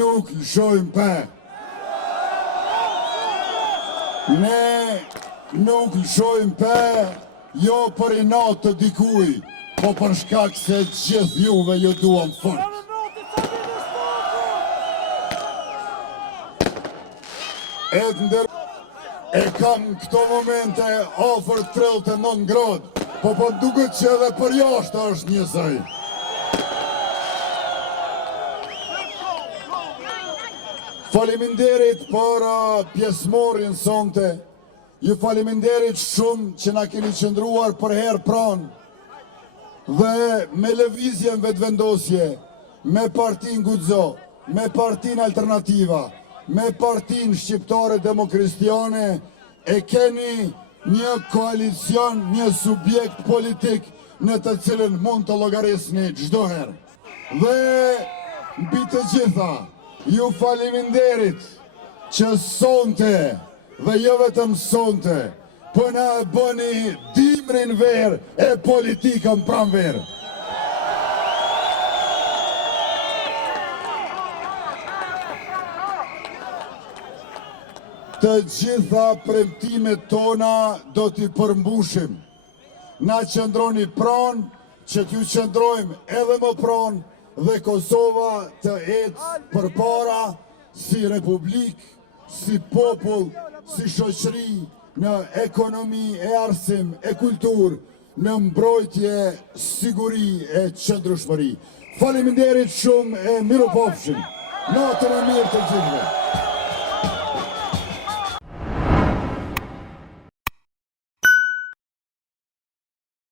Nuk lëshojmë për. Ne nuk lëshojmë për, jo për i natë të dikuj, po për shkak se gjithë juve ju duam fort. E kam këto momente ofër 39 gradë, po duket që edhe për jashtë është njësoj. Faleminderit për pjesëmarrjen sonte. Ju faleminderit shumë që na keni qëndruar për herë pranë dhe me lëvizjen vetëvendosje, me Partinë Guxo, me Partinë Alternativa, me Partinë Shqiptare Demokristiane e keni një koalicion, një subjekt politik në të cilën mund të llogarisni çdo herë. Dhe mbi të gjitha, ju faleminderit që sonte, dhe jo vetëm sonte, po na e bëni dimrin verë e politikën pranverë. Të gjitha premtimet tona do t'i përmbushim. Na qëndroni pranë, që t'ju qëndrojmë edhe më pranë, dhe Kosova të ecë përpara si republik, si popull, si shoqëri, në ekonomi, e arsim, e kulturë, në mbrojtje, siguri e qëndrueshmëri. Faleminderit shumë e mirupafshim. Natën e mirë të gjithëve.